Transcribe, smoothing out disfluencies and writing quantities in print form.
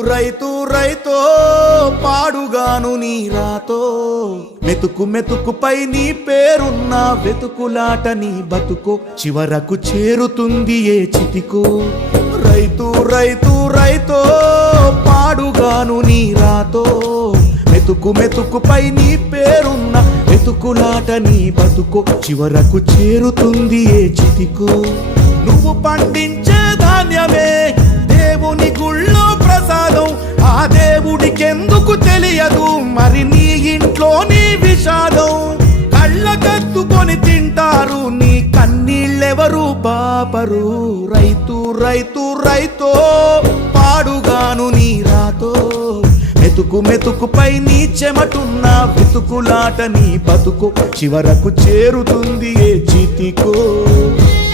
రైతు రైతో పాడుగాను నీ రాతో మెతుకు మెతుకుపై నీ పేరున్న వెతుకులాట నీ బతుకో చివరకు చేరుతుంది ఏ చితికో రైతు రైతు రైతో పాడుగాను నీ రాతో మెతుకు మెతుకుపై నీ పేరున్న వెతుకులాట నీ బతుకో చివరకు చేరుతుంది ఏ చితికో నువ్వు పండించే ధాన్యమే దేవుని గుళ్ళో ప్రసాదం ఆ దేవుడికెందుకు తెలియదు మరి నీ ఇంట్లో నీ విషాదం కళ్ళకత్తుకొని తింటారు నీ కన్నీళ్ళెవరు పాపరు రైతు రైతు రైతో పాడుగాను నీ రాతో మెతుకు మెతుకుపై నీ చెమటున్న వెతుకులాట నీ బతుకు చివరకు చేరుతుంది ఏ చితికో